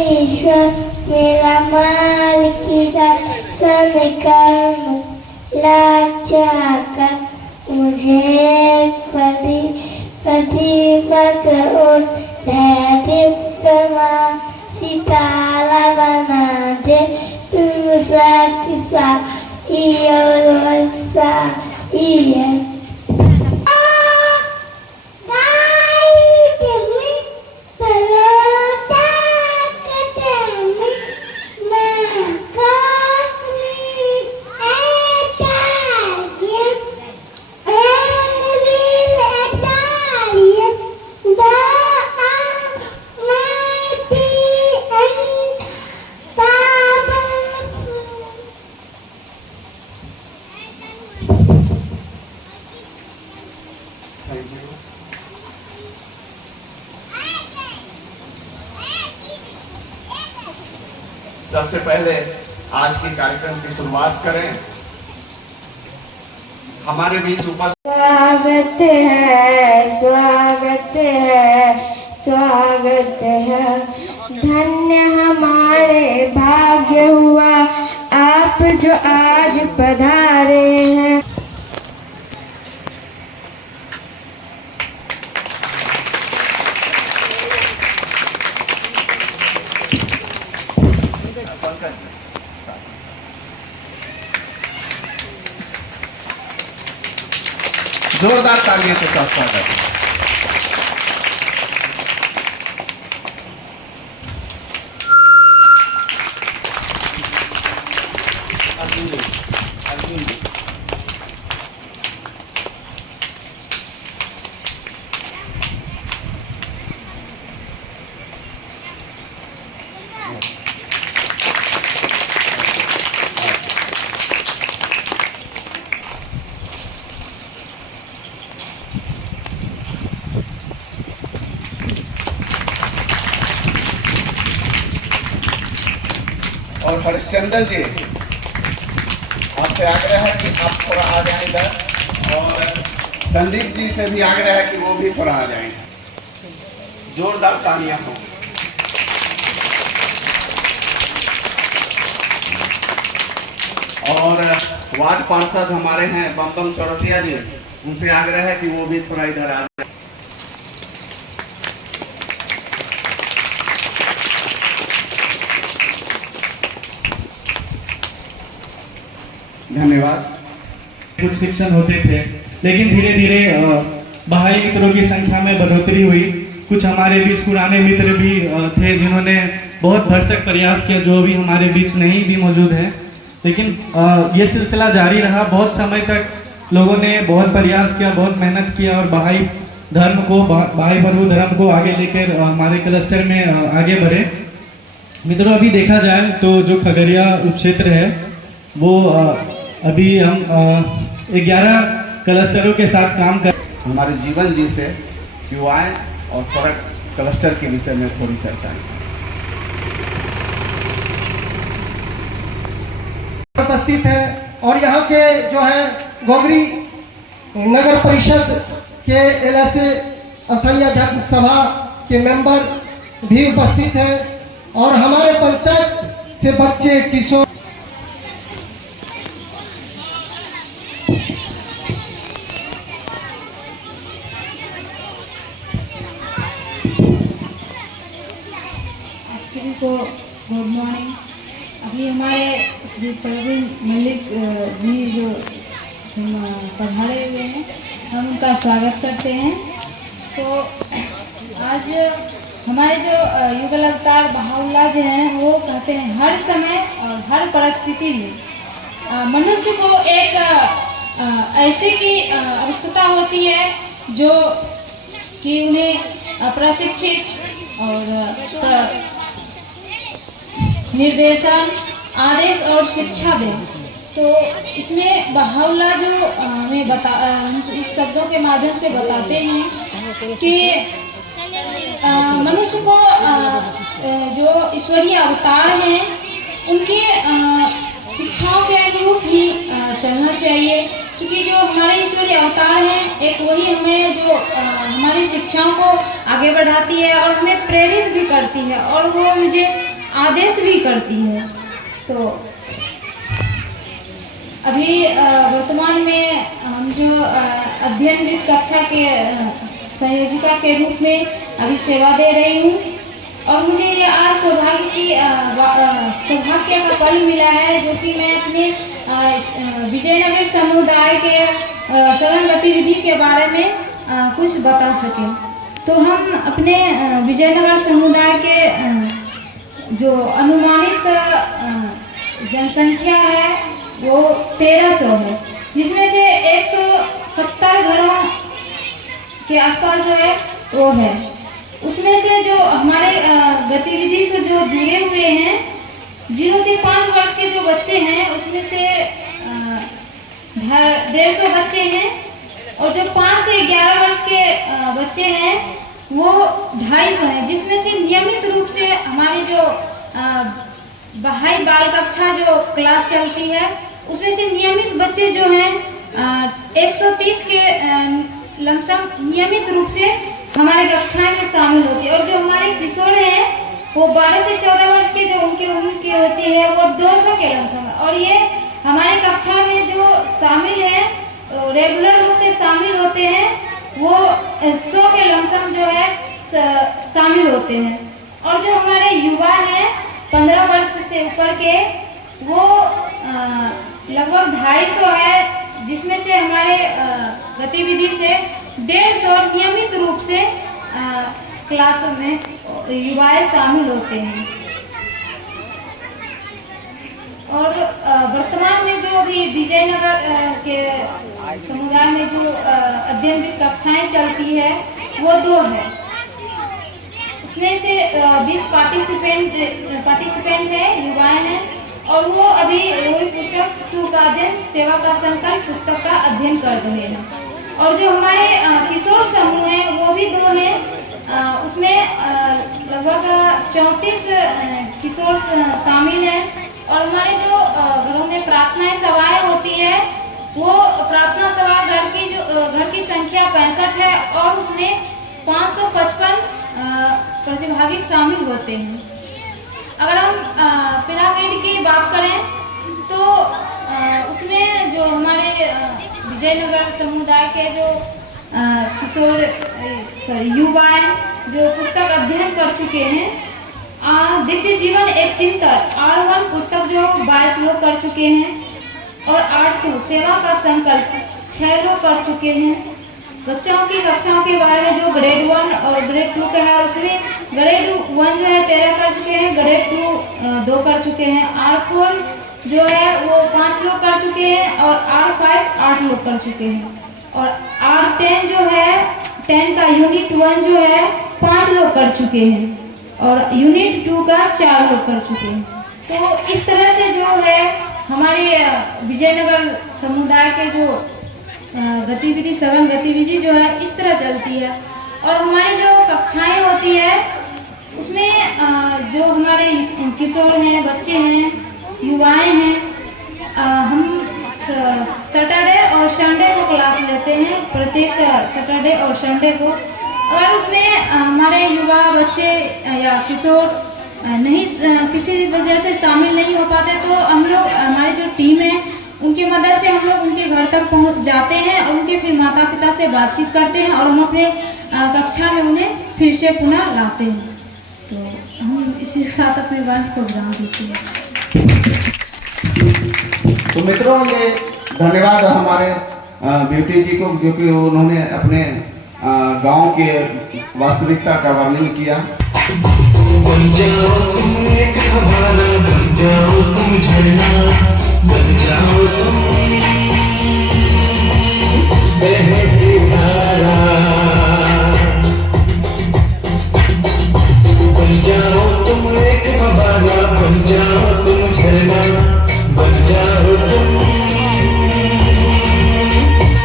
ईश्वर मेरा मालिकीदा समीकरण लाचाकर मुझे प्रतिपत और दीप्तमा सितारा बना दे किसा सबसे पहले आज के कार्यक्रम की शुरुआत करें। हमारे बीच उपस्थित स्वागत है, स्वागत है, स्वागत है। धन्य हमारे भाग्य हुआ आप जो आज पधारे हैं। जोरदार तालियों के साथ स्वागत। और हरिश्चंद्र जी, आपसे आग्रह है कि आप थोड़ा आ जाएं इधर, और संदीप जी से भी आग्रह है कि वो भी थोड़ा आ जाएं। जोरदार तालियां हो। और वार्ड पार्षद हमारे हैं बम चौरसिया जी, उनसे आग्रह है कि वो भी थोड़ा इधर आ जाए। धन्यवाद। कुछ शिक्षण होते थे, लेकिन धीरे धीरे बहाई मित्रों की संख्या में बढ़ोतरी हुई। कुछ हमारे बीच पुराने मित्र भी थे जिन्होंने बहुत भरसक प्रयास किया, जो भी हमारे बीच नहीं भी मौजूद हैं। लेकिन ये सिलसिला जारी रहा। बहुत समय तक लोगों ने बहुत प्रयास किया, बहुत मेहनत किया और बहाई धर्म को, बहाई प्रभु धर्म को आगे लेकर हमारे क्लस्टर में आगे बढ़े। मित्रों, अभी देखा जाए तो जो खगड़िया उपक्षेत्र है वो अभी हम 11 क्लस्टरों के साथ काम कर। हमारे जीवन जी से युवाएं और थोड़ा क्लस्टर के विषय में थोड़ी चर्चा उपस्थित है। और यहाँ के जो है गोगरी नगर परिषद के एलएसए स्थानीय अध्यक्ष सभा के मेंबर भी उपस्थित हैं, और हमारे पंचायत से बच्चे किशोर को गुड मॉर्निंग। अभी हमारे श्री प्रवीण मलिक जी जो पधारे हुए हैं, हम उनका स्वागत करते हैं। तो आज हमारे जो युगल अवतार बहाउल्लाह जी हैं, वो कहते हैं हर समय और हर परिस्थिति में मनुष्य को एक ऐसे की आवश्यकता होती है जो कि उन्हें प्रशिक्षित और निर्देशन, आदेश और शिक्षा दें। तो इसमें बहाउल्लाह जो हमें इस शब्दों के माध्यम से बताते हैं कि मनुष्य को जो ईश्वरीय अवतार हैं, उनके शिक्षाओं के अनुरूप ही चलना चाहिए। क्योंकि जो हमारे ईश्वरीय अवतार हैं, एक वही हमें जो हमारी शिक्षाओं को आगे बढ़ाती है और हमें प्रेरित भी करती है और वो मुझे आदेश भी करती है। तो अभी वर्तमान में हम जो अध्ययनविद कक्षा के संयोजिका के रूप में अभी सेवा दे रही हूँ और मुझे ये आज सौभाग्य का पल मिला है जो कि मैं अपने विजयनगर समुदाय के सघन गतिविधि के बारे में कुछ बता सकें। तो हम अपने विजयनगर समुदाय के जो अनुमानित जनसंख्या है वो 1300 है, जिसमें से 170 घरों के आसपास जो है वो है। उसमें से जो हमारे गतिविधि से जो जुड़े हुए हैं, 0 से 5 वर्ष के जो बच्चे हैं उसमें से 150 बच्चे हैं और जो 5 से 11 वर्ष के बच्चे हैं वो 250 हैं, जिसमें से नियमित रूप से हमारी जो बहाई बाल कक्षा जो क्लास चलती है उसमें से नियमित बच्चे जो हैं 130 के लमसम नियमित रूप से हमारे कक्षाएं में शामिल होती है। और जो हमारे किशोर हैं वो 12 से 14 वर्ष के जो उनकी उम्र की होती है वो 200 के लमसम है। और ये हमारे कक्षा में जो शामिल हैं रेगुलर रूप से शामिल होते हैं वो 100 के लमसम जो है शामिल होते हैं। और जो हमारे युवा हैं 15 वर्ष से ऊपर के वो लगभग 250 है, जिसमें से हमारे गतिविधि से 150 नियमित रूप से क्लास में युवाएं शामिल होते हैं। और वर्तमान में जो अभी विजयनगर के समुदाय में जो अध्ययनविद कक्षाएं चलती है वो 2 है। उसमें से 20 पार्टिसिपेंट है, युवाएं हैं और वो अभी वही पुस्तक 2 का अध्ययन सेवा का संकल्प पुस्तक का अध्ययन कर रहे हैं। और जो हमारे किशोर समूह हैं वो भी 2 हैं, उसमें लगभग 34 किशोर शामिल हैं। और हमारे जो घरों में प्रार्थनाएं सभाएं होती है वो प्रार्थना सभा घर की संख्या 65 है और उसमें 555 प्रतिभागी शामिल होते हैं। अगर हम पिरामिड की बात करें तो उसमें जो हमारे विजयनगर समुदाय के जो युवाएं जो पुस्तक अध्ययन कर चुके हैं, दिव्य जीवन एक चिंतन R1 पुस्तक जो 22 लोग कर चुके हैं और R2 सेवा का संकल्प 6 लोग कर चुके हैं। बच्चों की कक्षाओं के बारे में जो ग्रेड 1 और ग्रेड 2 का है उसमें ग्रेड 1 जो है 13 कर चुके हैं, ग्रेड 2 2 कर चुके हैं, R4 जो है वो 5 लोग कर चुके हैं और R5 8 लोग कर चुके हैं। और R10 जो है 10 का यूनिट 1 जो है 5 लोग कर चुके हैं और यूनिट 2 का 4 लोग कर चुके हैं। तो इस तरह से जो है हमारे विजयनगर समुदाय के जो गतिविधि सघन गतिविधि जो है इस तरह चलती है। और हमारी जो कक्षाएं होती है उसमें जो हमारे किशोर हैं, बच्चे हैं, युवाएं हैं, हम सैटरडे और संडे को क्लास लेते हैं, प्रत्येक सैटरडे और संडे को। अगर उसमें हमारे युवा बच्चे या किशोर नहीं किसी वजह से शामिल नहीं हो पाते तो हम लोग हमारी जो टीम है उनकी मदद से हम लोग उनके घर तक पहुंच जाते हैं और उनके फिर माता पिता से बातचीत करते हैं और हम अपने कक्षा में उन्हें फिर से पुनः लाते हैं। तो हम इसी के साथ अपने वाणी को विराम देते हैं। तो मित्रों ये धन्यवाद हमारे ब्यूटी जी को, जो कि उन्होंने अपने गांव के वास्तविकता का वर्णन किया। बन जाओ तुम एक हमारा, बन जाओ तुम झरना, बन जाओ तुम बहती धारा, बन जाओ तुम एक हमारा, बन जाओ तुम झरना, बन जाओ तुम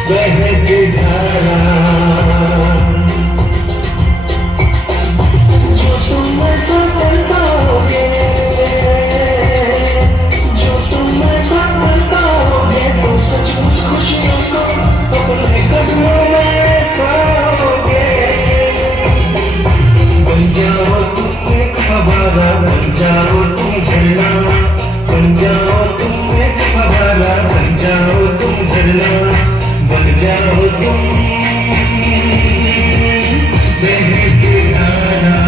बहती धारा। जो तुम ऐसा कर पाओगे, जो तुम ऐसा कर पाओगे तो सचमुच खुशियों फवारा बन जाओ तुम झरना, बन जाओ तुम एक फवारा, बन जाओ तुम झरना, बन जाओ तुम बेहतराना।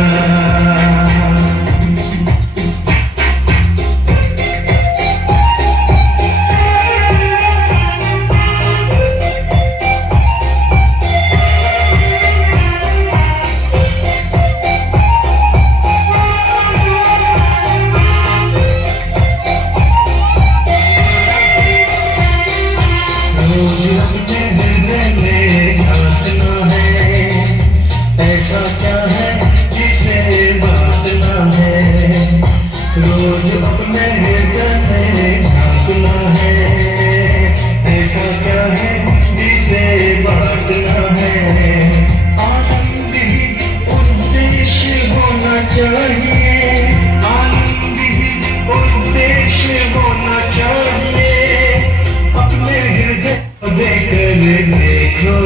रोज अपने हृदय में झांकना है, ऐसा क्या है जिसे बांटना है। रोज अपने हृदय में झांकना है, ऐसा क्या है जिसे बांटना है। आनंद ही उद्देश्य होना चाहिए, आनंद ही उद्देश्य होना चाहिए। अपने हृदय को देकर देखो,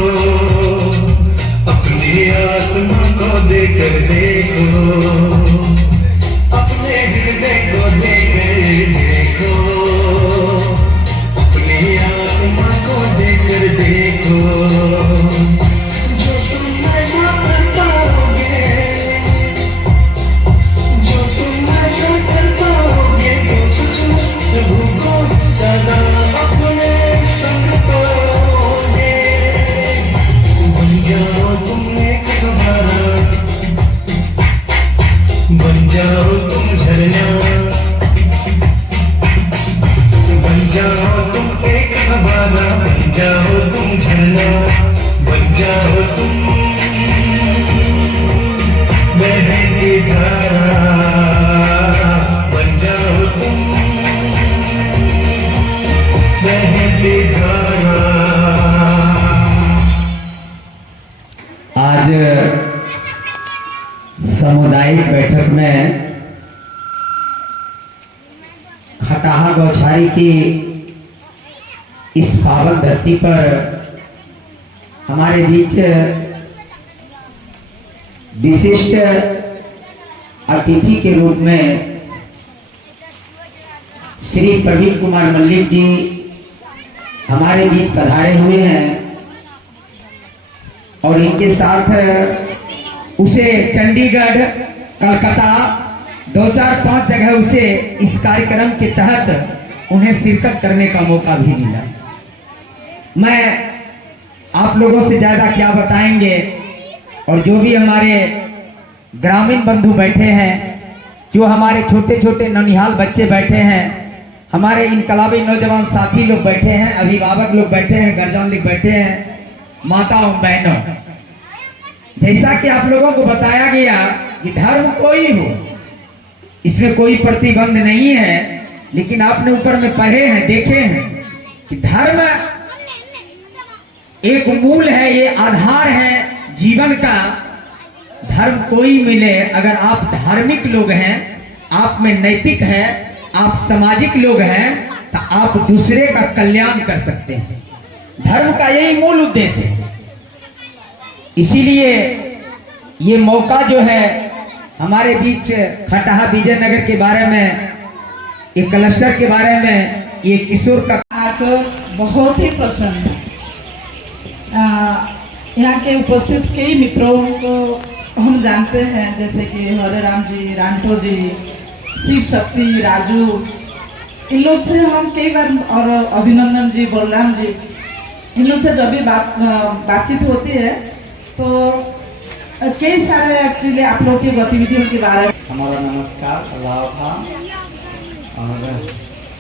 अपनी आत्मा को देकर देखो, अपने हृदय को देकर देखो, अपनी आत्मा को देकर देखो। जो तुम ऐसा कर पाओगे, जो तुम ऐसा कर पाओगे, तो सच में प्रभु को सदा अपने संग पाओगे। बन जाओ तुम एक फवारा, बन जाओ तुम झरना, बन जाओ तुम एक फवारा, बन जाओ तुम झरना, बन जाओ तुम बहती धारा, बन जाओ तुम बहती धारा। आज सामुदायिक बैठक में खटाहा गौछारी की इस पावन धरती पर हमारे बीच विशिष्ट अतिथि के रूप में श्री प्रवीण कुमार मल्लिक जी हमारे बीच पधारे हुए हैं और इनके साथ उसे चंडीगढ़, कलकत्ता 2-4-5 जगह उसे इस कार्यक्रम के तहत उन्हें शिरकत करने का मौका भी मिला। मैं आप लोगों से ज़्यादा क्या बताएंगे, और जो भी हमारे ग्रामीण बंधु बैठे हैं, जो हमारे छोटे छोटे ननिहाल बच्चे बैठे हैं, हमारे इनकलाबी नौजवान साथी लोग बैठे हैं, अभिभावक लोग बैठे हैं, गार्जियन लोग बैठे हैं, माताओं बहनों, जैसा कि आप लोगों को बताया गया कि धर्म कोई हो, इसमें कोई प्रतिबंध नहीं है, लेकिन आपने ऊपर में पढ़े हैं, देखे हैं कि धर्म एक मूल है, ये आधार है जीवन का। धर्म कोई मिले, अगर आप धार्मिक लोग हैं, आप में नैतिक है, आप सामाजिक लोग हैं, तो आप दूसरे का कल्याण कर सकते हैं। धर्म का यही मूल उद्देश्य है। इसीलिए ये मौका जो है हमारे बीच खटाहा विजयनगर के बारे में, एक क्लस्टर के बारे में, ये किशोर का आकर बहुत ही प्रसन्न है। यहाँ के उपस्थित कई मित्रों को हम जानते हैं, जैसे कि हरे राम जी, रांटो जी, शिव शक्ति, राजू, इन लोग से हम कई बार, और अभिनंदन जी, बलराम जी, इन लोग से जब भी बातचीत होती है तो कई सारे एक्चुअली आप लोग की गतिविधियों के बारे में। हमारा नमस्कार, अल्लाह था। और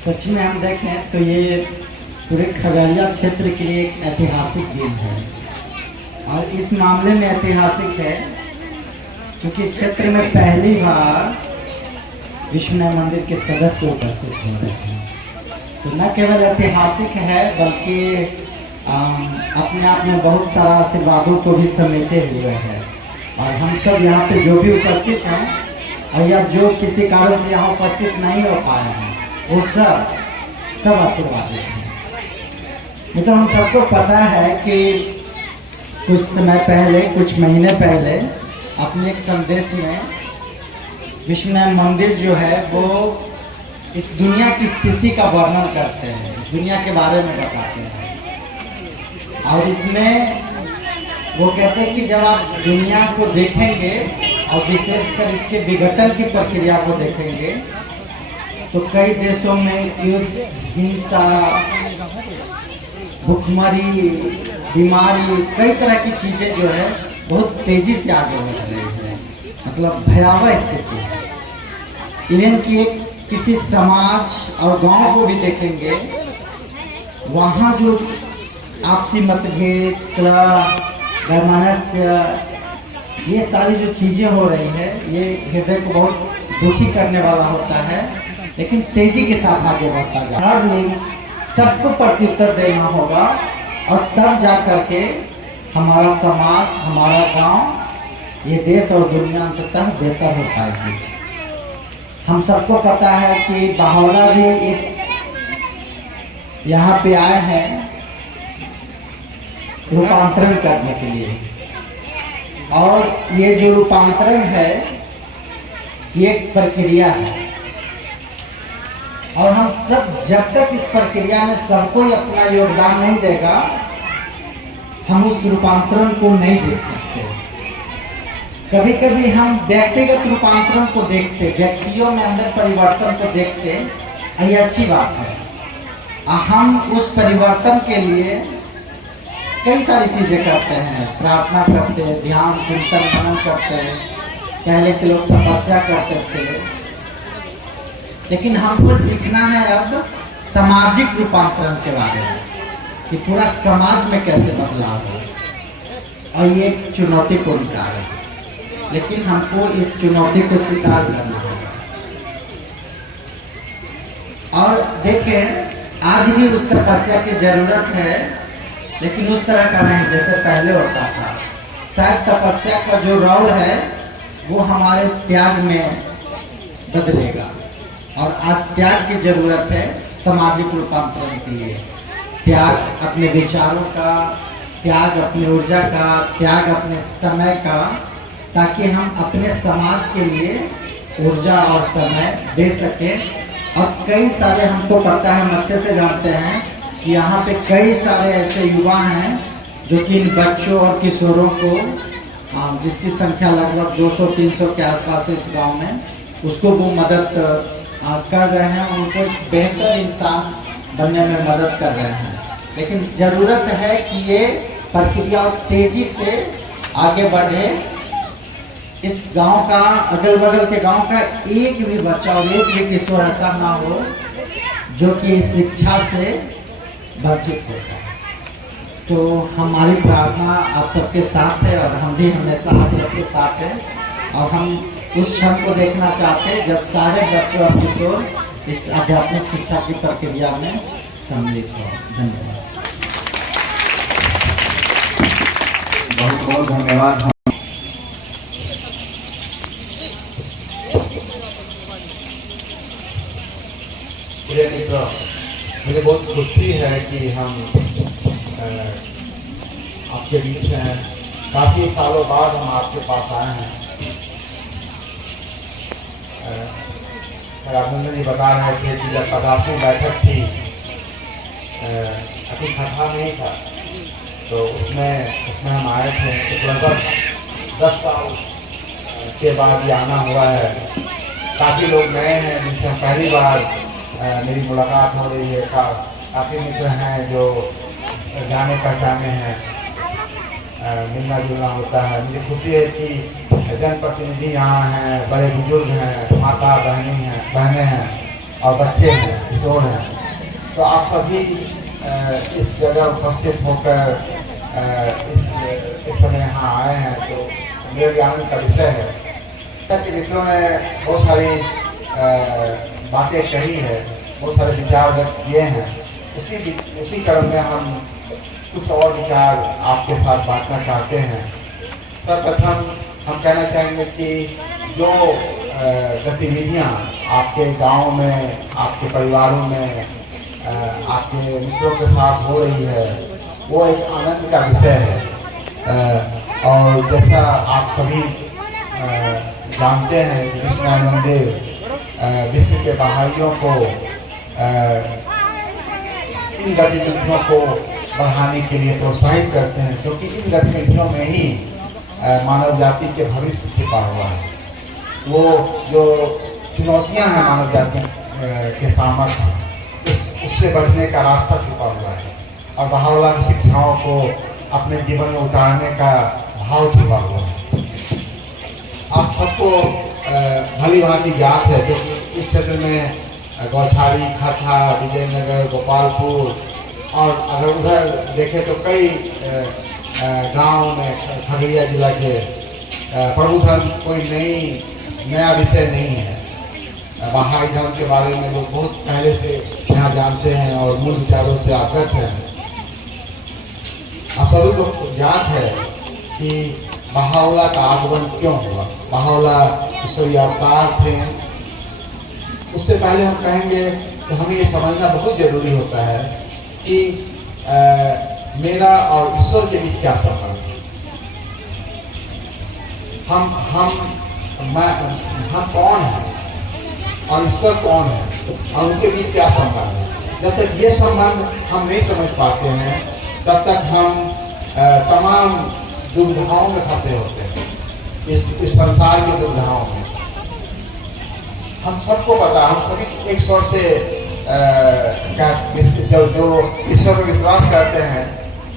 सच में हम देखें तो ये पूरे खगड़िया क्षेत्र के लिए एक ऐतिहासिक दिन है, और इस मामले में ऐतिहासिक है क्योंकि इस क्षेत्र में पहली बार विष्णु मंदिर के सदस्य उपस्थित हो रहे हैं। तो न केवल ऐतिहासिक है बल्कि अपने आप में बहुत सारा आशीर्वादों को भी समेटे हुए है। और हम सब यहाँ पे जो भी उपस्थित हैं, और या जो किसी कारण से यहाँ उपस्थित नहीं हो पाए हैं, वो सब आशीर्वादित हैं। मित्रों, हम सबको पता है कि कुछ समय पहले, कुछ महीने पहले अपने एक संदेश में विश्वनाथ मंदिर जो है वो इस दुनिया की स्थिति का वर्णन करते हैं, इस दुनिया के बारे में बताते हैं। और इसमें वो कहते हैं कि जब आप दुनिया को देखेंगे और विशेषकर इसके विघटन की प्रक्रिया को देखेंगे तो कई देशों में युद्ध, हिंसा, भुखमरी, बीमारी, कई तरह की चीज़ें जो है बहुत तेज़ी से आगे बढ़ रही है, मतलब भयावह स्थिति है। इवन कि एक किसी समाज और गांव को भी देखेंगे, वहाँ जो आपसी मतभेद, कलह, वैमनस्य, ये सारी जो चीज़ें हो रही है, ये हृदय को बहुत दुखी करने वाला होता है, लेकिन तेजी के साथ आगे बढ़ता जा रहा है। हर लिंग सबको प्रत्युत्तर देना होगा और तब जा करके हमारा समाज, हमारा गांव, ये देश और दुनिया अंततः बेहतर हो पाएगी। हम सबको पता है कि बाहोला भी इस यहाँ पे आए हैं रूपांतरण करने के लिए, और ये जो रूपांतरण है ये एक प्रक्रिया है, और हम सब जब तक इस प्रक्रिया में सबको ही अपना योगदान नहीं देगा, हम उस रूपांतरण को नहीं देख सकते। कभी कभी हम व्यक्तिगत रूपांतरण को देखते, व्यक्तियों में अंदर परिवर्तन को देखते, ये अच्छी बात है। हम उस परिवर्तन के लिए कई सारी चीज़ें करते हैं, प्रार्थना करते हैं, ध्यान, चिंतन, मनन करते हैं, पहले के लोग तपस्या करते थे, लेकिन हमको सीखना है अब सामाजिक रूपांतरण के बारे में कि पूरा समाज में कैसे बदलाव हो, और ये एक चुनौतीपूर्ण कार्य है, लेकिन हमको इस चुनौती को स्वीकार करना होगा। और देखें, आज भी उस तपस्या की जरूरत है, लेकिन उस तरह का नहीं जैसे पहले होता था। शायद तपस्या का जो रोल है वो हमारे त्याग में बदलेगा, और आज त्याग की जरूरत है सामाजिक रूपांतरण के लिए। त्याग अपने विचारों का, त्याग अपनी ऊर्जा का, त्याग अपने समय का, ताकि हम अपने समाज के लिए ऊर्जा और समय दे सकें। और कई सारे, हमको पता है, हम अच्छे से जानते हैं कि यहाँ पे कई सारे ऐसे युवा हैं जो कि इन बच्चों और किशोरों को, जिसकी संख्या लगभग 200-300 के आसपास है इस गांव में, उसको वो मदद कर रहे हैं, उनको एक बेहतर इंसान बनने में मदद कर रहे हैं। लेकिन ज़रूरत है कि ये प्रक्रिया और तेज़ी से आगे बढ़े। इस गांव का, अगल बगल के गांव का एक भी बच्चा और एक भी किशोर ऐसा ना हो जो कि शिक्षा से वंचित होता है। तो हमारी प्रार्थना आप सबके साथ है, और हम भी हमेशा आप सबके साथ हैं, और हम उस क्षण को देखना चाहते हैं जब सारे बच्चे और किशोर इस आध्यात्मिक शिक्षा की प्रक्रिया में सम्मिलित हो। धन्यवाद। बहुत बहुत धन्यवाद। प्रिय मित्र, मुझे बहुत खुशी है कि हम आपके बीच हैं। काफ़ी सालों बाद हम आपके पास आए हैं। अभिनंदन जी बता रहे थे कि जब 50वीं बैठक थी, अति खटा नहीं था, तो उसमें हम आए थे। तो लगभग 10 साल के बाद ये आना हुआ है। काफ़ी लोग नए हैं जिनसे हम पहली बार मेरी मुलाकात हो रही है। काफ़ी मित्र हैं जो जाने पहचाने हैं, मिलना जुलना होता है। मुझे खुशी है कि जनप्रतिनिधि यहाँ हैं, बड़े बुजुर्ग हैं, माता बहनें हैं और बच्चे हैं, किशोर हैं। तो आप सभी इस जगह उपस्थित होकर इस समय यहाँ आए हैं, तो मेरे लिए आनंद का विषय है। सबके मित्रों ने बहुत सारी बातें कही है, बहुत सारे विचार व्यक्त किए हैं। उसी क्रम में हम कुछ और विचार आपके साथ बांटना चाहते हैं। सर्वप्रथम हम कहना चाहेंगे कि जो गतिविधियाँ आपके गांव में, आपके परिवारों में, आपके मित्रों के साथ हो रही है, वो एक आनंद का विषय है। और जैसा आप सभी जानते हैं कि कृष्णानंद देव विश्व के बहाइयों को इन गतिविधियों को बढ़ाने के लिए प्रोत्साहित करते हैं, क्योंकि इन गतिविधियों में ही मानव जाति के भविष्य छिपा हुआ है। वो जो चुनौतियां हैं मानव जाति के सामर्थ्य, उससे बचने का रास्ता छुपा हुआ है, और बहावला की शिक्षाओं को अपने जीवन में उतारने का भाव छुपा हुआ है। आप सबको भली भांति ज्ञात है, क्योंकि इस क्षेत्र में गौछारी, खाथा, विजयनगर, गोपालपुर और अगर उधर देखें तो कई गांव में खगड़िया जिला के प्रबुधन कोई नया विषय नहीं है। बहाई धर्म के बारे में लोग बहुत पहले से यहाँ जानते हैं और मूल विचारों से अवगत हैं। आप सभी को ज्ञात है कि बहावला का आगमन क्यों हुआ। बहावला ईश्वरीय अवतार थे। उससे पहले हम कहेंगे कि हमें ये समझना बहुत जरूरी होता है कि मेरा और ईश्वर के बीच क्या संबंध है। हम कौन हैं और ईश्वर कौन है और उनके बीच क्या संबंध है। जब तक ये संबंध हम नहीं समझ पाते हैं, तब तक हम तमाम दुविधाओं में फंसे होते हैं, इस संसार की दुविधाओं में। हम सबको पता, हम सभी एक स्वर से जो ईश्वर में विश्वास करते हैं,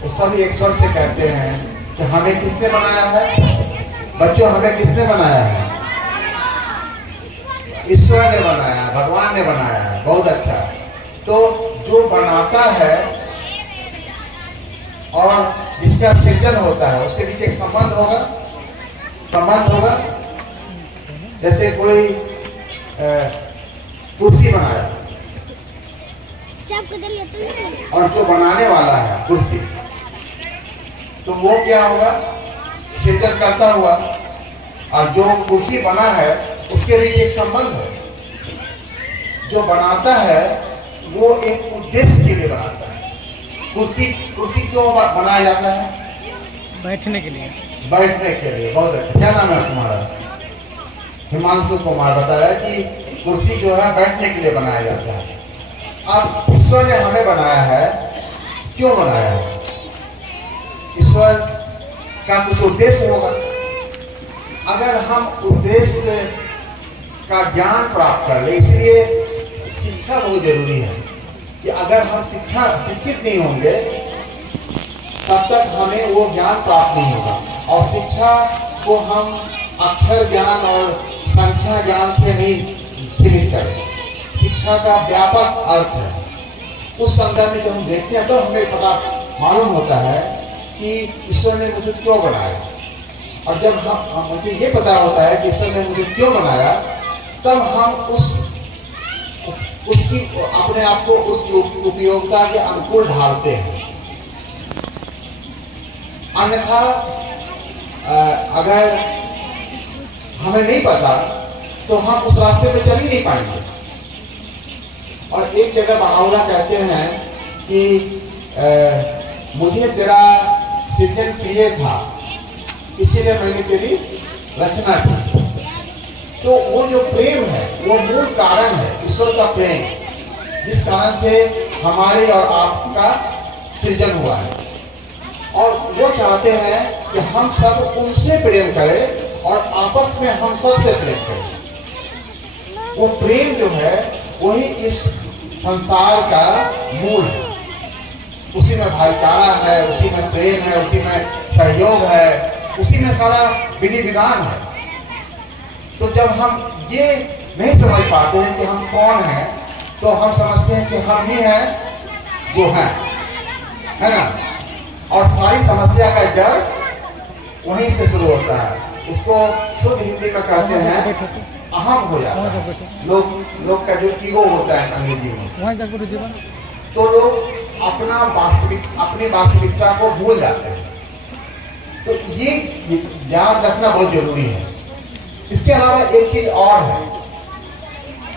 वो सभी एक स्वर से कहते हैं कि हमें किसने बनाया है। बच्चों, हमें किसने बनाया है? ईश्वर ने बनाया, भगवान ने बनाया है। बहुत अच्छा। तो जो बनाता है और जिसका सृजन होता है, उसके बीच एक संबंध होगा। जैसे कोई कुर्सी बनाया और जो बनाने वाला है कुर्सी, तो वो क्या होगा? सृजन करता हुआ, और जो कुर्सी बना है उसके बीच एक संबंध है। जो बनाता है वो एक उद्देश्य के लिए बनाता है। कुर्सी क्यों बनाया जाता है? बैठने के लिए। बहुत अच्छा। क्या नाम है तुम्हारा? हिमांशु कुमार बताया कि कुर्सी जो है बैठने के लिए बनाया जाता है। अब ईश्वर ने हमें बनाया है, क्यों बनाया है? ईश्वर का कुछ उद्देश्य होगा। अगर हम उद्देश्य का ज्ञान प्राप्त कर ले, इसलिए शिक्षा बहुत जरूरी है कि अगर हम शिक्षित नहीं होंगे, तब तक हमें वो ज्ञान प्राप्त नहीं होगा। और शिक्षा को हम अक्षर ज्ञान और संख्या ज्ञान से नहीं सीमित करें। शिक्षा का व्यापक अर्थ है। उस संदर्भ में जब हम देखते हैं तो हमें पता मालूम होता है कि ईश्वर ने मुझे क्यों बनाया। और जब मुझे ये पता होता है कि ईश्वर ने मुझे क्यों बनाया, तब हम उसकी अपने आप को उस उपयोगिता के अनुकूल ढालते हैं। अन्यथा अगर हमें नहीं पता तो हम उस रास्ते पे चल ही नहीं पाएंगे। और एक जगह बहावला कहते हैं कि मुझे तेरा सृजन प्रिय था, इसीलिए मैंने तेरी रचना की। तो वो जो प्रेम है, वो मूल कारण है, ईश्वर का प्रेम, जिस कारण से हमारे और आपका सृजन हुआ है। और वो चाहते हैं कि हम सब उनसे प्रेम करें और आपस में हम सबसे प्रेम करें। वो प्रेम जो है वही इस संसार का मूल है। उसी में भाईचारा है, उसी में प्रेम है, उसी में सहयोग है, उसी में सारा विधि विधान है। तो जब हम ये नहीं समझ पाते हैं कि हम कौन हैं, तो हम समझते हैं कि हम ही हैं जो हैं, है ना। और सारी समस्या का जड़ वहीं से शुरू होता है। इसको शुद्ध हिंदी में कहते हैं अहम हो जाता है। लोग का जो ईगो होता है अंग्रेजी में, तो लोग अपनी वास्तविकता को भूल जाते हैं। तो ये याद रखना बहुत जरूरी है। इसके अलावा एक चीज और है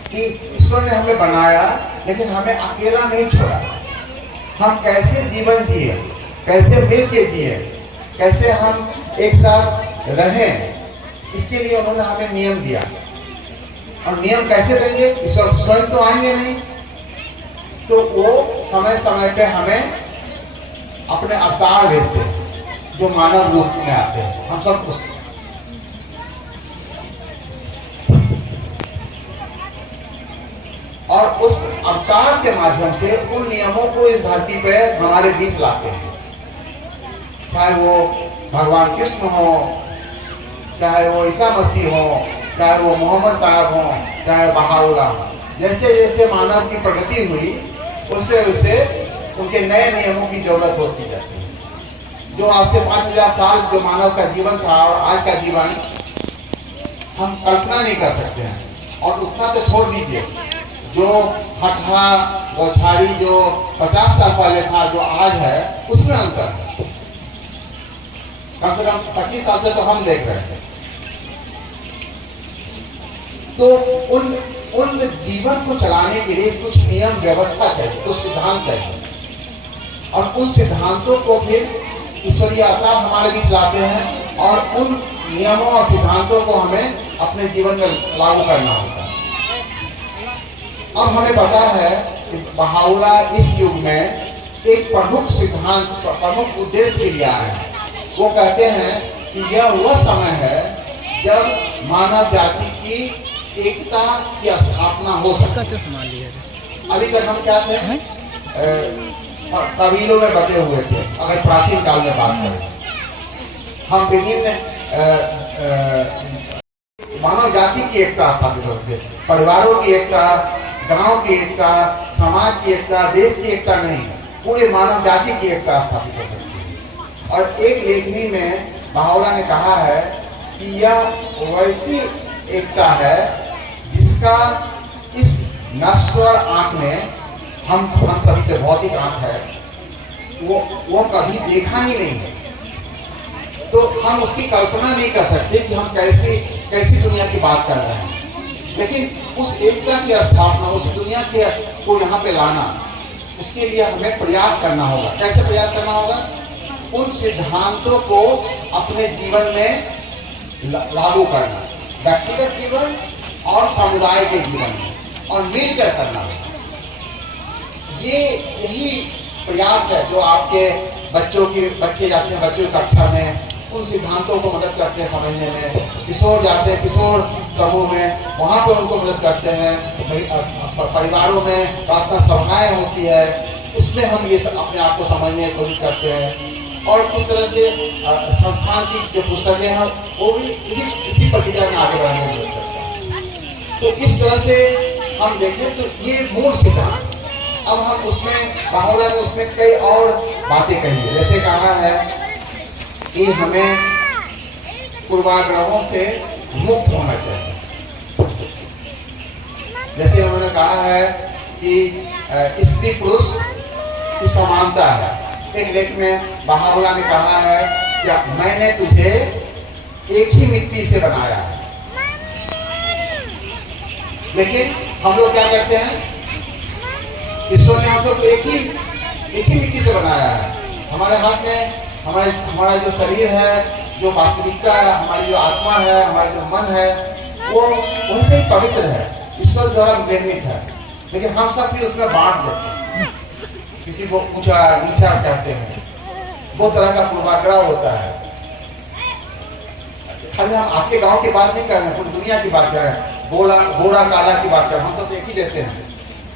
कि ईश्वर ने हमें बनाया, लेकिन हमें अकेला नहीं छोड़ा। हम कैसे जीवन जिए, कैसे मिल के जिए, कैसे हम एक साथ रहें, इसके लिए उन्होंने हमें नियम दिया। और नियम कैसे देंगे? ईश्वर स्वयं तो आएंगे नहीं, तो वो समय समय पे हमें अपने अवतार भेजते हैं जो मानव रूप में आते हैं। हम सब उस और उस अवतार के माध्यम से उन नियमों को इस धरती पे हमारे बीच लाते हैं। चाहे वो भगवान कृष्ण हो, चाहे वो ईसा मसीह हो, चाहे वो मोहम्मद साहब हो, चाहे बहाउल्लाह हो। जैसे जैसे मानव की प्रगति हुई उससे उससे उनके नए नियमों की जरूरत होती जाती है। जो आज से 5000 साल जो मानव का जीवन था और आज का जीवन हम कल्पना नहीं कर सकते हैं। और उतना तो छोड़ दीजिए, जो हठा बौछारी जो 50 साल पहले था जो आज है उसमें अंतर है। कम से कम 25 साल से तो हम देख रहे थे। तो उन जीवन को चलाने के लिए कुछ नियम व्यवस्था चाहिए, कुछ सिद्धांत चाहिए। और उन सिद्धांतों को फिर ईश्वरीय अवतार हमारे बीच लाते हैं और उन नियमों और सिद्धांतों को हमें अपने जीवन में लागू करना होता है। अब हमें पता है कि बहाउल्लाह इस युग में एक प्रमुख सिद्धांत, प्रमुख उद्देश्य के लिए आए हैं। वो कहते हैं कि यह वह समय है जब मानव जाति की एकता की स्थापना हो सके। अभी तक हम क्या थे? कबीलों में बटे हुए थे। अगर प्राचीन काल में बात करें, हम विभिन्न मानव जाति की एकता स्थापित होती है। परिवारों की एकता, गांव की एकता, समाज की एकता, देश की एकता नहीं, पूरे मानव जाति की एकता स्थापित हो सकती है। और एक लेखनी में बहाउल्लाह ने कहा है कि यह वैसी एकता है जिसका इस नश्वर आंख में हम सभी जो भौतिक आंख है वो कभी देखा ही नहीं है। तो हम उसकी कल्पना नहीं कर सकते कि हम कैसी दुनिया की बात कर रहे हैं। लेकिन उस एकता की स्थापना, उस दुनिया के को यहाँ पे लाना, उसके लिए हमें प्रयास करना होगा। कैसे प्रयास करना होगा? उन सिद्धांतों को अपने जीवन में लागू करना, व्यक्तिगत जीवन और समुदाय के जीवन में, और मिलकर करना होगा। यही प्रयास है जो आपके बच्चे जाते हैं बच्चों की कक्षा में, उन सिद्धांतों को मदद करते हैं समझने में। किशोर जाते हैं किशोर समूह में, वहाँ पर उनको मदद करते हैं। परिवारों में प्रार्थना सभाएं होती है, उसमें हम ये अपने आप को समझने की कोशिश करते हैं। और इस तरह से संस्थान की जो पुस्तकें हैं वो भी इसी प्रक्रिया में आगे बढ़ने में मदद करते हैं। तो इस तरह से हम देखें तो ये मूल सिद्धांत। अब हम उसमें बहाउल्लाह ने उसमें कई और बातें कही है। जैसे कहा है कि हमें पूर्वाग्रहों से मुक्त होना चाहिए। जैसे उन्होंने कहा है कि स्त्री पुरुष की समानता है। एक लेख में बहाउल्लाह ने कहा है कि मैंने तुझे एक ही मिट्टी से बनाया है। लेकिन हम लोग क्या करते हैं? ईश्वर ने हम सबको एक ही मिट्टी से बनाया है। हमारे हाथ में हमारा जो शरीर है, जो वास्तविकता है, हमारी जो आत्मा है, हमारा जो मन है, वो वैसे ही पवित्र है, ईश्वर द्वारा निर्मित है। लेकिन हम सब फिर उसमें बांट देते हैं, किसी को ऊंचा नीचा कहते हैं। वो तरह का पूर्वाग्रह होता है। खाली हम आपके गांव की बात नहीं कर रहे हैं, पूरी दुनिया की बात कर रहे हैं। गोरा काला की बात कर रहे हैं। हम सब एक ही जैसे हैं,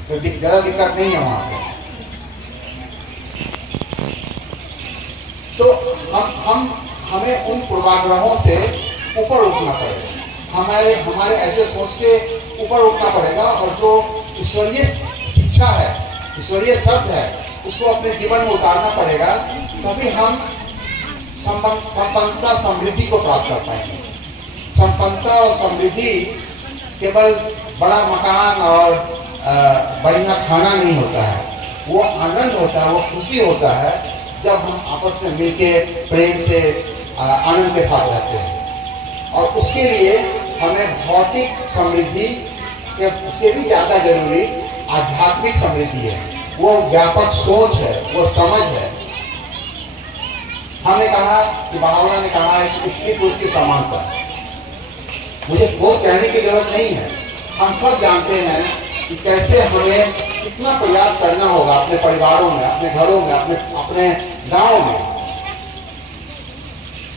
तो ज्यादा दिक्कत नहीं है वहां पे। तो हमें उन पूर्वाग्रहों से ऊपर उठना पड़ेगा। हमारे ऐसे सोच से ऊपर उठना पड़ेगा और जो ईश्वरीय शिक्षा है, ईश्वरीय शब्द है, उसको अपने जीवन में उतारना पड़ेगा। तभी हम संपन्नता समृद्धि को प्राप्त कर पाएंगे। संपन्नता और समृद्धि केवल बड़ा मकान और बढ़िया खाना नहीं होता है। वो आनंद होता है, वो खुशी होता है जब हम आपस में मिलके प्रेम से आनंद के साथ रहते हैं। और उसके लिए हमें भौतिक समृद्धि से भी ज़्यादा जरूरी आध्यात्मिक समृद्धि है। वो व्यापक सोच है, वो समझ है। हमने कहा कि बहाउल्लाह ने कहा है कि स्त्री पुरुष की समानता, मुझे बहुत कहने की जरूरत नहीं है, हम सब जानते हैं कि कैसे हमें कितना प्रयास करना होगा अपने परिवारों में, अपने घरों में, अपने गांव में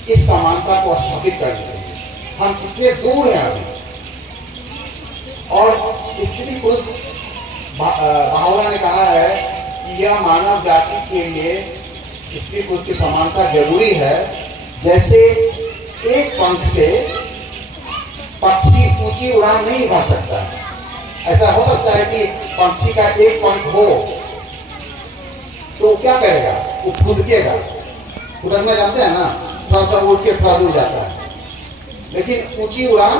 इस समानता को स्थापित करने के लिए। हम कितने दूर हैं अभी। और स्त्री पुरुष भावना ने कहा है कि यह मानव जाति के लिए स्त्री पुरुष की समानता जरूरी है। जैसे एक पंख से पक्षी ऊंची उड़ान नहीं भर सकता है, ऐसा हो सकता है कि पक्षी का एक पंख हो तो क्या करेगा, वो फुदकेगा। फुदकना जानते हैं ना, थोड़ा सा उड़ के थोड़ा दूर जाता है, लेकिन ऊंची उड़ान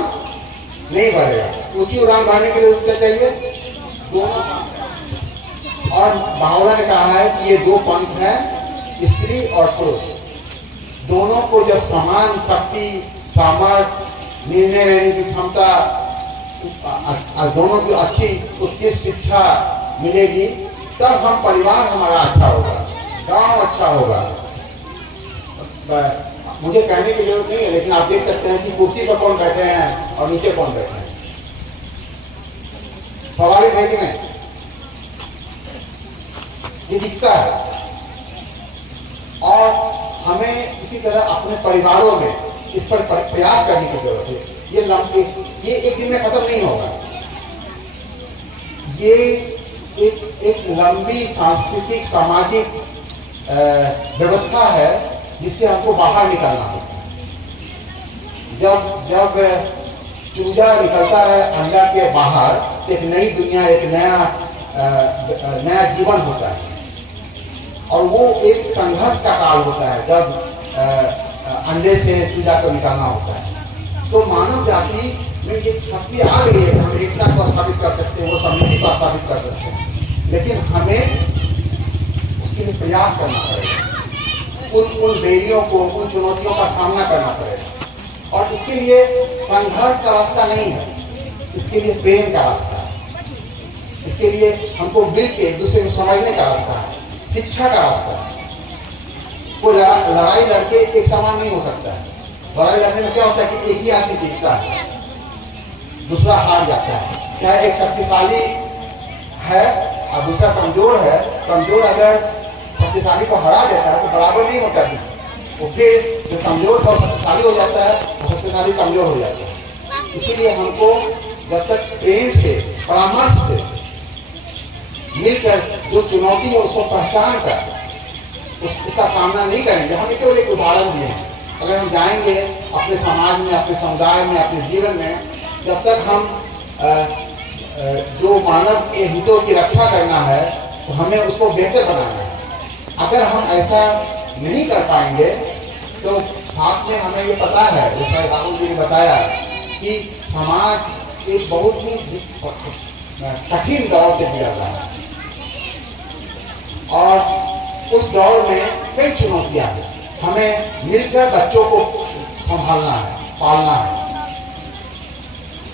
नहीं भरेगा। ऊंची उड़ान भरने के लिए क्या चाहिए, दोनों। और भावना ने कहा है कि ये दो पंख हैं, स्त्री और पुरुष। दोनों को जब समान शक्ति, सामर्थ्य, निर्णय लेने की क्षमता, दोनों की अच्छी उत्कृष्ट शिक्षा मिलेगी, तब हम परिवार हमारा अच्छा होगा, गांव अच्छा होगा। मुझे कहने की जरूरत नहीं है, लेकिन आप देख सकते हैं कि कुर्सी पर कौन बैठे हैं और नीचे कौन बैठे हैं। स्वाभाविक है कि नहीं, ये दिखता है। और हमें इसी तरह अपने परिवारों में इस पर प्रयास करने की जरूरत है। ये एक दिन में खत्म नहीं होगा। ये एक लंबी सांस्कृतिक सामाजिक व्यवस्था है जिससे हमको बाहर निकलना होगा। जब चूजा निकलता है अंडा के बाहर, तो एक नई दुनिया, एक नया जीवन होता है। और वो एक संघर्ष का काल होता है जब अंडे से चूजा को निकालना होता है। तो मानव जाति में ये शक्ति आ गई है, हम एकता को स्थापित कर सकते हैं, वो समृद्धि को स्थापित कर सकते हैं, लेकिन हमें उसके लिए प्रयास करना पड़ेगा। उन देरियों को, उन चुनौतियों का सामना करना पड़ेगा। और इसके लिए संघर्ष का रास्ता नहीं है, इसके लिए प्रेम का रास्ता है। इसके लिए हमको मिल के एक दूसरे को समझने का रास्ता है, शिक्षा का रास्ता है। कोई लड़ाई लड़के एक समान नहीं हो सकता है। लड़ाई लड़ने में क्या होता है कि एक ही आदमी जीतता है, दूसरा हार जाता है। चाहे एक शक्तिशाली है और दूसरा कमजोर है, कमजोर अगर शक्तिशाली को हरा देता है तो बराबर नहीं होता है। तो फिर जो कमजोर और शक्तिशाली हो जाता है, वो शक्तिशाली कमजोर हो जाता है। इसीलिए हमको जब तक प्रेम से, परामर्श से मिलकर जो चुनौती है उसको पहचान कर उसका सामना नहीं करेंगे। हम केवल एक उदाहरण दिए हैं। अगर हम जाएंगे अपने समाज में, अपने समुदाय में, अपने जीवन में, जब तक हम जो मानव के हितों की रक्षा करना है तो हमें उसको बेहतर बनाना है। अगर हम ऐसा नहीं कर पाएंगे तो साथ में हमें ये पता है, जैसा राहुल जी ने बताया, कि समाज एक बहुत ही कठिन दौर से गुजर रहा है और उस दौर में कई चुनौतियां हैं। हमें मिलकर बच्चों को संभालना है, पालना है।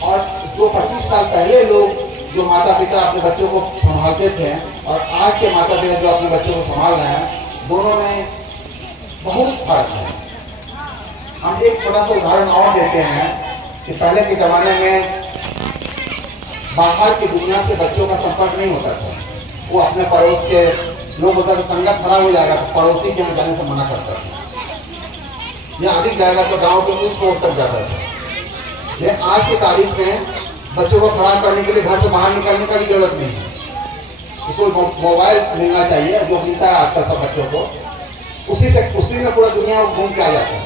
और जो 25 साल पहले लोग जो माता पिता अपने बच्चों को संभालते थे और आज के माता पिता जो अपने बच्चों को संभाल रहे हैं, दोनों में बहुत फर्क है। हम एक छोटा सा उदाहरण और देते हैं कि पहले के जमाने में बाहर की दुनिया से बच्चों का संपर्क नहीं होता था। वो अपने पड़ोस के लोग होता है, संगत खड़ा हो जाएगा तो पड़ोसी के यहाँ जाने से मना करता था, या अधिक जाएगा तो गांव के कुछ छोड़ तक जाता था। लेकिन आज की तारीख में बच्चों को खड़ा करने के लिए घर से बाहर निकलने का भी जरूरत नहीं है। इसको मोबाइल मिलना चाहिए, जो मिलता है आजकल सब बच्चों को, उसी में पूरा दुनिया घूम के आ जाता है।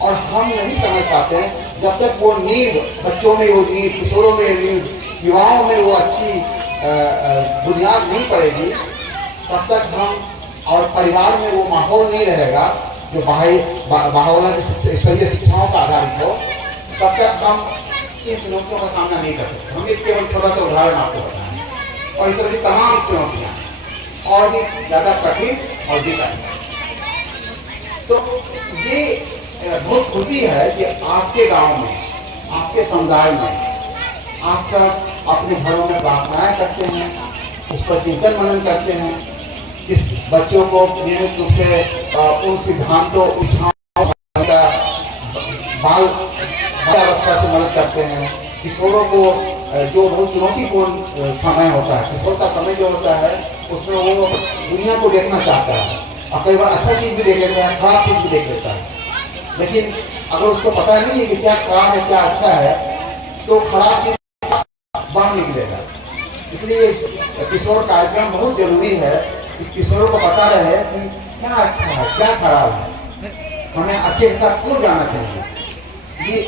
और हम नहीं समझ पाते जब तक वो नींव बच्चों में, वो नींव किशोरों में, नींव युवाओं में वो अच्छी बुनियाद नहीं पड़ेगी, तब तक हम और परिवार में वो माहौल नहीं रहेगा जो भावना की ईश्वरीय शिक्षाओं का आधारित हो, तब तक हम इन चुनौतियों का सामना नहीं कर सकते। हम एक केवल छोटा सा उदाहरण आपको बताएं, और इस तरह की तमाम चुनौतियां और भी ज्यादा कठिन और भी कठिन। तो ये बहुत खुशी है कि आपके गांव में, आपके समुदाय में आप सब अपने घरों में प्रार्थनाएं करते हैं, उस पर चिंतन मनन करते हैं, इस बच्चों को नियमित रूप से उन सिद्धांतों, बाल हर अवस्था से मदद करते हैं। किशोरों को जो बहुत चुनौतीपूर्ण समय होता है, किशोर का समय जो होता है उसमें वो दुनिया को देखना चाहता है और कई बार अच्छा चीज़ भी देख लेता है, खराब चीज़ भी देख लेता है। लेकिन अगर उसको पता नहीं है कि क्या खराब है क्या अच्छा है, तो खराब चीज बाहर निकलेगा। इसलिए किशोर कार्यक्रम बहुत जरूरी है कि किशोरों को पता रहे कि क्या अच्छा है क्या खराब है, हमें अच्छे के साथ क्यों जाना चाहिए।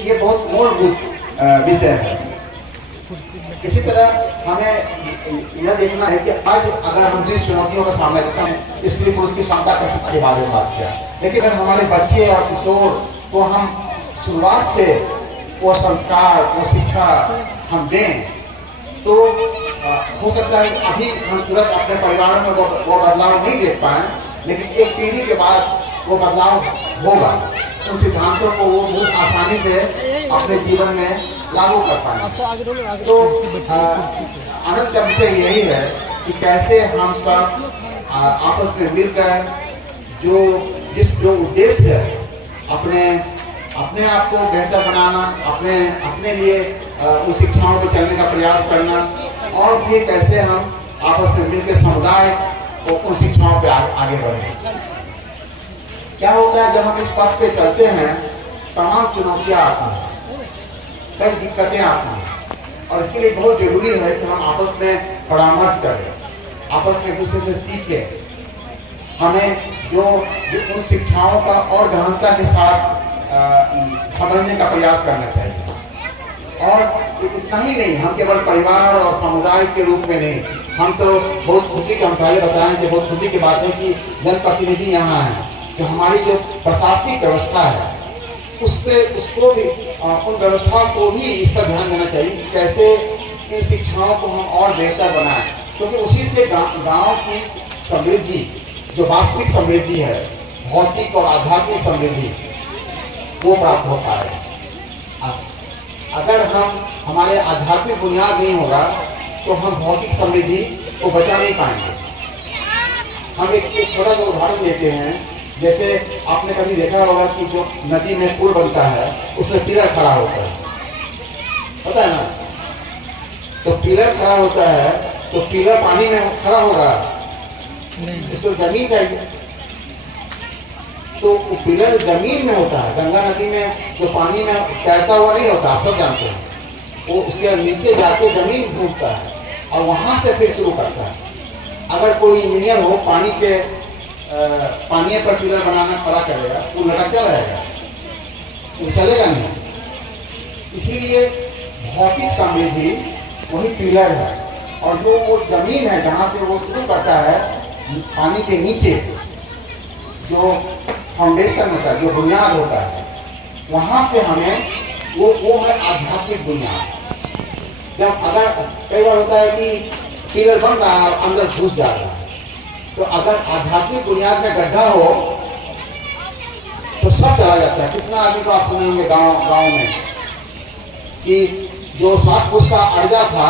ये बहुत मूलभूत विषय है। इसी तरह हमें यह देखना है कि आज अगर हम जिस चुनौतियों का सामना करते हैं, स्त्री पुरुष की क्षमता के बारे में बात किया, लेकिन अगर हमारे बच्चे और किशोर को हम शुरुआत से वो संस्कार वो शिक्षा हम दें, तो हो सकता है अभी हम तुरंत अपने परिवार में वो बदलाव नहीं देख पाए, लेकिन एक पीढ़ी के बाद वो बदलाव होगा। उन सिद्धांतों को वो बहुत आसानी से अपने जीवन में लागू कर पाएंगे। तो आनंद का विषय यही है कि कैसे हम सब आपस में मिलकर जो उद्देश्य है अपने आप को बेहतर बनाना, अपने लिए उस शिक्षाओं पर चलने का प्रयास करना, और फिर कैसे हम आपस में मिलकर समुदाय को उन शिक्षाओं पे आगे बढ़ें। क्या होता है जब हम इस पथ पे चलते हैं, तमाम चुनौतियां आती हैं, कई दिक्कतें आती हैं, और इसके लिए बहुत जरूरी है कि हम आपस में परामर्श करें, आपस में एक दूसरे से सीखें। हमें जो उन शिक्षाओं का और गहनता के साथ समझने का प्रयास करना चाहिए। और इतना ही नहीं, हम केवल परिवार और समुदाय के रूप में नहीं, हम तो बहुत खुशी के, हम पहले बताएं कि बहुत खुशी की बात है कि जनप्रतिनिधि यहाँ हैं, तो हमारी जो प्रशासनिक व्यवस्था है उसको भी उन व्यवस्था को भी इस पर ध्यान देना चाहिए कि कैसे इन शिक्षाओं को हम और बेहतर बनाएं, क्योंकि उसी से गाँव की समृद्धि, जो वास्तविक समृद्धि है, भौतिक और आध्यात्मिक समृद्धि, वो प्राप्त होता है। अगर हमारे आध्यात्मिक बुनियाद नहीं होगा तो हम भौतिक समृद्धि को बचा नहीं पाएंगे। हम एक छोटा सा उदाहरण देते हैं। जैसे आपने कभी देखा होगा कि जो नदी में पुल बनता है उसमें पिलर खड़ा होता है, पता है ना? तो पिलर खड़ा होता है तो पिलर पानी में खड़ा होगा, इसको जमीन चाहिए, तो पिलर जमीन में होता है। गंगा नदी में जो पानी में तैरता हुआ नहीं होता, आप सब जानते हैं, वो उसके नीचे जाके जमीन ढूंढता है और वहां से फिर शुरू करता है। अगर कोई इंजीनियर हो पानी पर पिलर बनाना खड़ा करेगा, वो लटकता रहेगा, वो चलेगा नहीं। इसीलिए भौतिक समृद्धि वही पिलर है, और जो वो जमीन है जहाँ से वो शुरू करता है, पानी के नीचे जो फाउंडेशन होता है, जो बुनियाद होता है, वहाँ से हमें वो है आध्यात्मिक बुनियाद। जब अगर कई बार होता है कि पिलर बन रहा है और अंदर घुस जा रहा है, तो अगर आध्यात्मिक बुनियाद में गड्ढा हो तो सब चला जाता है। कितना आदमी को आप सुने होंगे गाँव में कि जो 7 पुस्ता अर्जा था,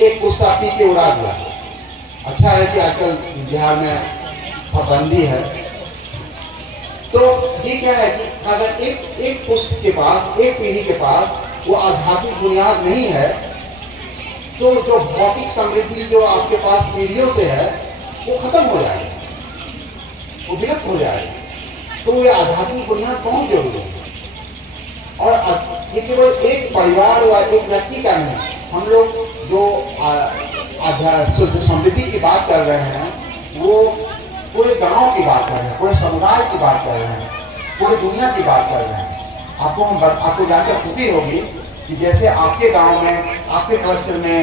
1 पुस्ता पी के उड़ा दिया। अच्छा है कि आजकल बिहार में पाबंदी है। तो ये क्या है कि अगर एक पुस्त के पास, एक पीढ़ी के पास वो आध्यात्मिक बुनियाद नहीं है, तो जो भौतिक समृद्धि जो आपके पास पीढ़ियों से है वो खत्म हो जाएगा, वो विलुप्त हो जाएगा। तो ये आध्यात्मिक बुनियाद बहुत जरूरी है। और ये केवल एक परिवार और एक व्यक्ति का नहीं, हम लोग जो समृद्धि की बात कर रहे हैं वो पूरे गांव की बात कर रहे हैं, पूरे समुदाय की बात कर रहे हैं, पूरी दुनिया की बात कर रहे हैं। आपको जानकर खुशी होगी कि जैसे आपके गांव में, आपके क्लस्टर में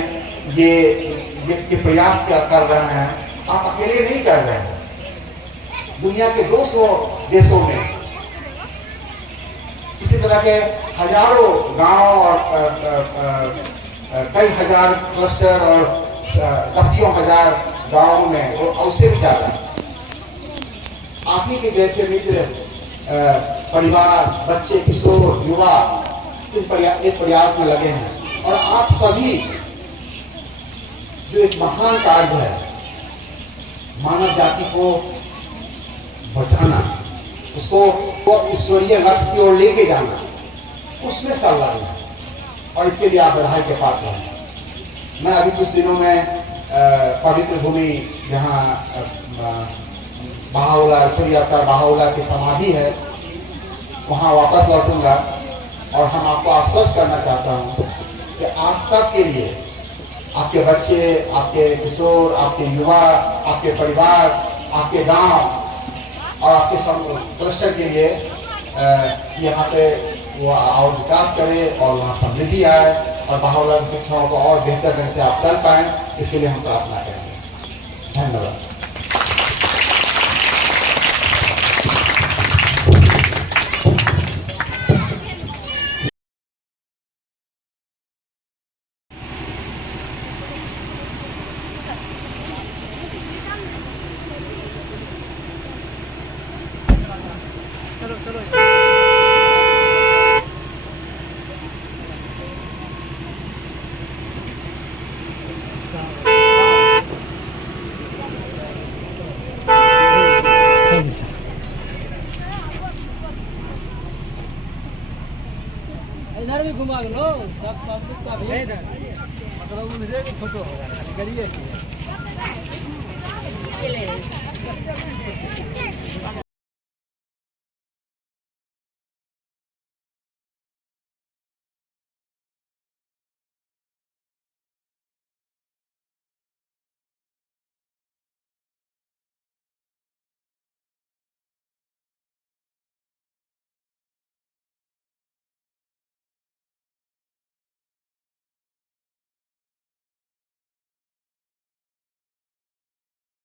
ये प्रयास क्या कर रहे हैं, आप अकेले नहीं कर रहे हैं। दुनिया के 200 देशों में इसी तरह के हजारों गांव और कई हजार क्लस्टर और 10,000 गांवों में, और उससे भी ज्यादा आप ही के जैसे मित्र, परिवार, बच्चे, किशोर, युवा इस प्रयास में लगे हैं। और आप सभी जो एक महान कार्य है, मानव जाति को बचाना, उसको ईश्वरीय लक्ष्य की ओर लेके जाना, उसमें संलग्न है और इसके लिए आप बधाई के पात्र हैं। मैं अभी कुछ दिनों में पवित्र भूमि जहाँ बहाउला छोड़ी अवतार बहाउला की समाधि है वहाँ वापस लौटूंगा और हम आपको आश्वस्त करना चाहता हूँ कि आप सब के लिए, आपके बच्चे, आपके किशोर, आपके युवा, आपके परिवार, आपके गांव और आपके क्लस्टर के लिए यहाँ पे वो और विकास करे और वहाँ समृद्धि आए और बहाउला की शिक्षाओं को और बेहतर ढंग से आप चल पाएँ, इसके लिए हम प्रार्थना करेंगे। धन्यवाद। इधर भी घुमा लो सब पब्लिक का भी फोटो करिए।